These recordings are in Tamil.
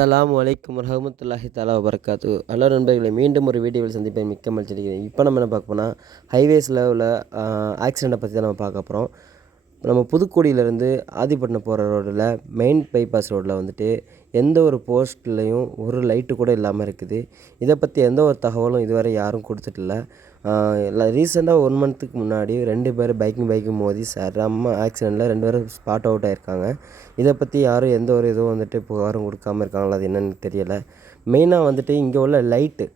அஸ்லாம் அலைக்கும் ரஹமத்துல்லாஹி தலா வபரகாத்து ஹலோ நண்பர்களை மீண்டும் ஒரு வீடியோவில் சந்திப்பேன் மிக்க மகிழ்ச்சி இப்போ நம்ம என்ன பார்க்க போனால் ஹைவேஸில் உள்ள ஆக்சிடெண்ட்டை பற்றி தான் நம்ம பார்க்க போகிறோம் நம்ம புதுக்கோடியிலேருந்து ஆதிப்பட்டினம் போகிற ரோடில் மெயின் பைபாஸ் ரோட்டில் வந்துட்டு எந்த ஒரு போஸ்ட்லேயும் ஒரு லைட்டு கூட இல்லாமல் இருக்குது. இதை பற்றி எந்த ஒரு தகவலும் இதுவரை யாரும் கொடுத்துட்டில்ல ரீசெண்டாக ஒன் மந்த்துக்கு முன்னாடி ரெண்டு பேர் பைக்கிங் பைக்கும் மோதி செம்ம ஆக்சிடெண்ட்டில் ரெண்டு பேரும் ஸ்பாட் அவுட் ஆகியிருக்காங்க இதை பற்றி யாரும் எந்த ஒரு இதுவும் வந்துட்டு புகாரும் கொடுக்காம இருக்காங்களா அது என்னென்னு தெரியலை. மெயினாக வந்துட்டு இங்கே உள்ள லைட்டு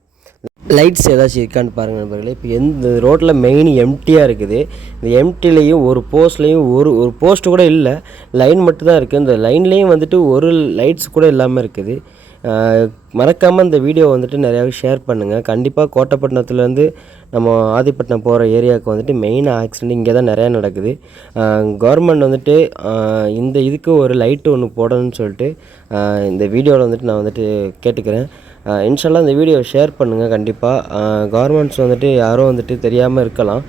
லைட்ஸ் ஏதாச்சும் இருக்கான்னு பாருங்கள் நண்பர்களே. இப்போ எந்த ரோட்டில் மெயின் எம்டியாக இருக்குது. இந்த எம்டிலையும் ஒரு போஸ்ட்லேயும் ஒரு ஒரு போஸ்ட் கூட இல்லை. லைன் மட்டும் தான் இருக்குது இந்த லைன்லேயும் வந்துட்டு ஒரு லைட்ஸ் கூட இல்லாமல் இருக்குது. மறக்காமல் இந்த வீடியோ வந்துட்டு நிறையாவே ஷேர் பண்ணுங்கள் கண்டிப்பாக கோட்டைப்பட்டினத்துலேருந்து நம்ம ஆதிப்பட்டினம் போகிற ஏரியாவுக்கு வந்துட்டு மெயின் ஆக்சிடெண்ட் இங்கே தான் நிறையா நடக்குது. கவர்மெண்ட் வந்துட்டு இந்த இதுக்கு ஒரு லைட்டு ஒன்று போடணும்னு சொல்லிட்டு இந்த வீடியோவில் வந்துட்டு நான் வந்துட்டு கேட்டுக்கிறேன். இன்ஷால்லாம் இந்த வீடியோ ஷேர் பண்ணுங்கள் கண்டிப்பாக கவர்மெண்ட்ஸ் வந்துட்டு யாரும் வந்துட்டு தெரியாமல் இருக்கலாம்.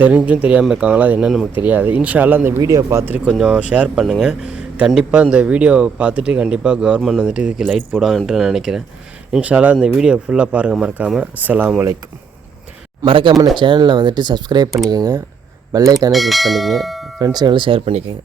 தெரிஞ்சும் தெரியாமல் இருக்காங்களா அது என்னன்னு நமக்கு தெரியாது. இன்ஷால்லாம் இந்த வீடியோ பார்த்துட்டு கொஞ்சம் ஷேர் பண்ணுங்கள் கண்டிப்பாக இந்த வீடியோ பார்த்துட்டு கண்டிப்பாக கவர்மெண்ட் வந்துட்டு இதுக்கு லைட் போடுவாங்கன்ட்டு நான் நினைக்கிறேன். இன்ஷால்லாம் இந்த வீடியோ ஃபுல்லாக பாருங்கள் மறக்காமல் அஸ்லாம் அலைக்கும். மறக்காமல் இந்த சேனலில் வந்துட்டு சப்ஸ்கிரைப் பண்ணிக்கோங்க. பெல்லைக்கானே கிளிக் பண்ணிக்கோங்க. ஃப்ரெண்ட்ஸுங்களும் ஷேர் பண்ணிக்கோங்க.